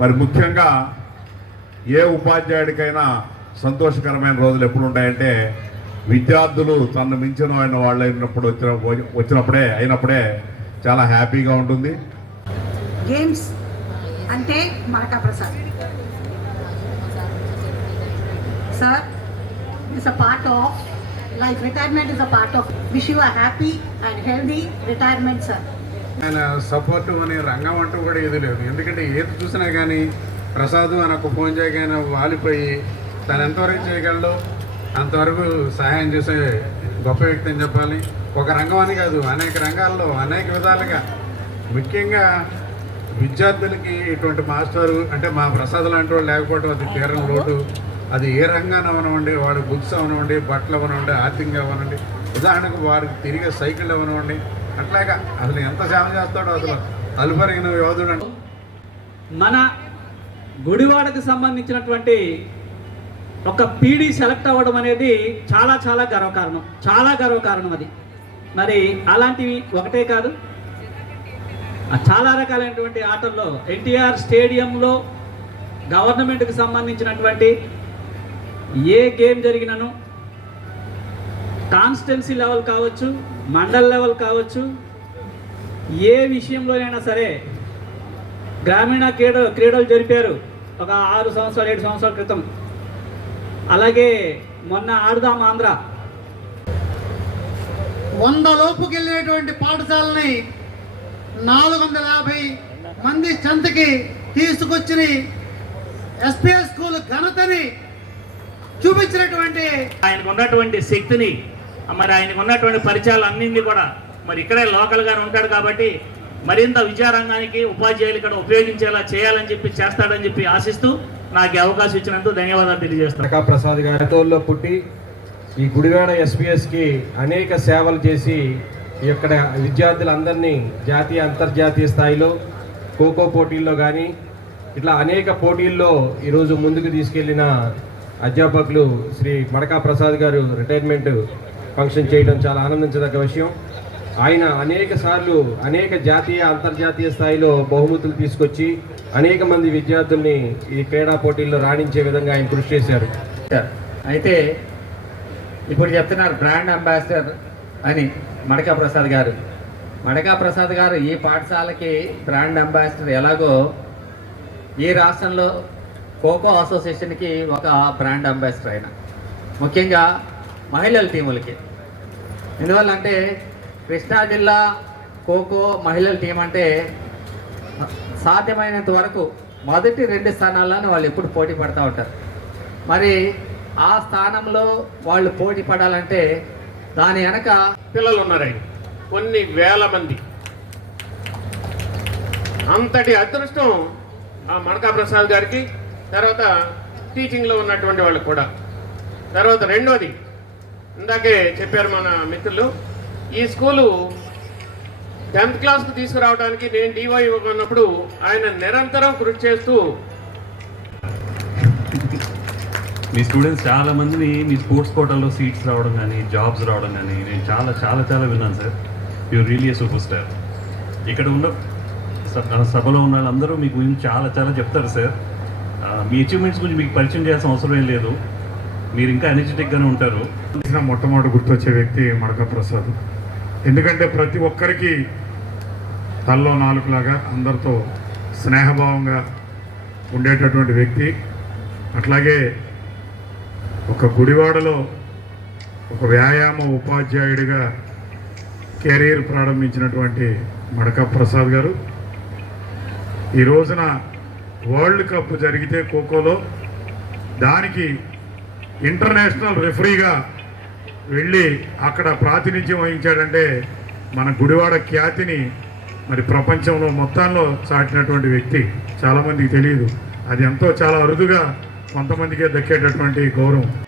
మరి ముఖ్యంగా ఏ ఉపాధ్యాయుడికైనా సంతోషకరమైన రోజులు ఎప్పుడు ఉంటాయంటే విద్యార్థులు తను మించిన ఆయన వాళ్ళు అయినప్పుడు వచ్చిన వచ్చినప్పుడే అయినప్పుడే చాలా హ్యాపీగా ఉంటుంది. గేమ్స్ అంటే Maraka Prasad sir it's a part of life retirement is a part of wish you a happy and healthy retirement sir ఆయన సపోర్ట్ అనే రంగం అంటూ కూడా ఏది లేదు. ఎందుకంటే ఏది చూసినా కానీ ప్రసాద్ ఒక ఫోన్ చేయగానే వాలిపోయి తను ఎంతవరకు చేయగలడో అంతవరకు సహాయం చేసే గొప్ప వ్యక్తి అని చెప్పాలి. ఒక రంగం అని కాదు అనేక రంగాల్లో అనేక విధాలుగా. ముఖ్యంగా విద్యార్థులకి ఇటువంటి మాస్టరు అంటే మా ప్రసాద్ లాంటి వాళ్ళు లేకపోవడం అది తీరం లోటు. అది ఏ రంగాన అవనివ్వండి వాడు బుక్స్ అవనివ్వండి బట్టలు అవనివ్వండి ఆర్థికంగా అవనండి ఉదాహరణకు వారికి తిరిగే సైకిల్ అవనివ్వండి అట్లాగా అసలు ఎంత సేవ చేస్తాడో అసలు తలుపరిగిన యోధుడు మన గుడివాడకు సంబంధించినటువంటి ఒక పీడీ సెలెక్ట్ అవ్వడం అనేది చాలా చాలా గర్వకారణం. చాలా గర్వకారణం అది. మరి అలాంటివి ఒకటే కాదు. చాలా రకాలైనటువంటి ఆటల్లో ఎన్టీఆర్ స్టేడియంలో గవర్నమెంట్కి సంబంధించినటువంటి ఏ గేమ్ జరిగినను కాన్స్టెన్సీ లెవెల్ కావచ్చు మండల్ లెవెల్ కావచ్చు ఏ విషయంలోనైనా సరే గ్రామీణ క్రీడ క్రీడలు జరిపారు ఒక ఆరు సంవత్సరాలు ఏడు సంవత్సరాల క్రితం. అలాగే మొన్న ఆడుదాం ఆంధ్ర. వంద లోపుకి వెళ్ళినటువంటి పాఠశాలని నాలుగు వందల యాభై మంది చెంతకి తీసుకొచ్చిన ఎస్పీఎస్ స్కూల్ ఘనతని చూపించినటువంటి ఆయనకు ఉన్నటువంటి శక్తిని మరి ఆయనకు ఉన్నటువంటి పరిచయాలు అన్నింటినీ కూడా. మరి ఇక్కడే లోకల్గానే ఉంటాడు కాబట్టి మరింత విద్యారంగానికి ఉపాధ్యాయులు ఇక్కడ ఉపయోగించేలా చేయాలని చెప్పి చేస్తాడని చెప్పి ఆశిస్తూ నాకు అవకాశం ఇచ్చినందుకు ధన్యవాదాలు తెలియజేస్తాను. ప్రసాద్ గారి పుట్టి ఈ గుడివాడ ఎస్పీఎస్కి అనేక సేవలు చేసి ఇక్కడ విద్యార్థులందరినీ జాతీయ అంతర్జాతీయ స్థాయిలో ఖోఖో పోటీల్లో కానీ ఇట్లా అనేక పోటీల్లో ఈరోజు ముందుకు తీసుకెళ్ళిన అధ్యాపకులు శ్రీ మడకా ప్రసాద్ గారు రిటైర్మెంట్ ఫంక్షన్ చేయడం చాలా ఆనందించదగ్గ విషయం. ఆయన అనేక సార్లు అనేక జాతీయ అంతర్జాతీయ స్థాయిలో బహుమతులు తీసుకొచ్చి అనేక మంది విద్యార్థుల్ని ఈ క్రీడా పోటీల్లో రాణించే విధంగా ఆయన కృషి చేశారు. అయితే ఇప్పుడు చెప్తున్నారు బ్రాండ్ అంబాసిడర్ అని మడకా ప్రసాద్ గారు. మడకా ప్రసాద్ గారు ఈ పాఠశాలకి బ్రాండ్ అంబాసిడర్ ఎలాగో ఈ రాష్ట్రంలో ఖోఖో అసోసియేషన్కి ఒక బ్రాండ్ అంబాసిడర్ ఆయన. ముఖ్యంగా మహిళల టీములకి. ఎందువల్ల అంటే కృష్ణా జిల్లా ఖోఖో మహిళల టీం అంటే సాధ్యమైనంత వరకు మొదటి రెండు స్థానాలను వాళ్ళు ఎప్పుడు పోటీ పడుతూ ఉంటారు. మరి ఆ స్థానంలో వాళ్ళు పోటీ పడాలంటే దాని వెనక పిల్లలు ఉన్నారండి కొన్ని వేల మంది. అంతటి అదృష్టం ఆ మడకా ప్రసాద్ గారికి తర్వాత టీచింగ్లో ఉన్నటువంటి వాళ్ళకి కూడా. తర్వాత రెండోది ఇందాకే చెప్పారు మన మిత్రులు ఈ స్కూలు టెన్త్ క్లాస్కి తీసుకురావడానికి నేను డివై ఇవ్వమన్నప్పుడు ఆయన నిరంతరం కృషి చేస్తూ మీ స్టూడెంట్స్ చాలా మందిని మీ స్పోర్ట్స్ కోటాలో సీట్స్ రావడం కానీ జాబ్స్ రావడం కానీ నేను చాలా చాలా చాలా విన్నాను sir. You really super star. ఇక్కడ ఉన్న ఆ సభలో ఉన్న వాళ్ళందరూ మీ గురించి చాలా చాలా చెప్తారు సార్. మీ అచీవ్మెంట్స్ గురించి మీకు పరిచయం చేయాల్సిన అవసరం ఏం లేదు. మీరు ఇంకా ఎనర్జెటిక్గానే ఉంటారు. మొట్టమొదటి గుర్తొచ్చే వ్యక్తి మడక ప్రసాద్. ఎందుకంటే ప్రతి ఒక్కరికి తల్లో నాలుగులాగా అందరితో స్నేహభావంగా ఉండేటటువంటి వ్యక్తి. అట్లాగే ఒక గుడివాడలో ఒక వ్యాయామ ఉపాధ్యాయుడిగా కెరీర్ ప్రారంభించినటువంటి మడక ప్రసాద్ గారు. ఈ రోజున వరల్డ్ కప్ జరిగితే ఖోఖోలో దానికి ఇంటర్నేషనల్ రెఫరీగా వెళ్ళి అక్కడ ప్రాతినిధ్యం వహించాడంటే మన గుడివాడ ఖ్యాతిని మరి ప్రపంచంలో మొత్తంలో చాటినటువంటి వ్యక్తి. చాలామందికి తెలియదు. అది ఎంతో చాలా అరుదుగా కొంతమందికే దక్కేటటువంటి గౌరవం.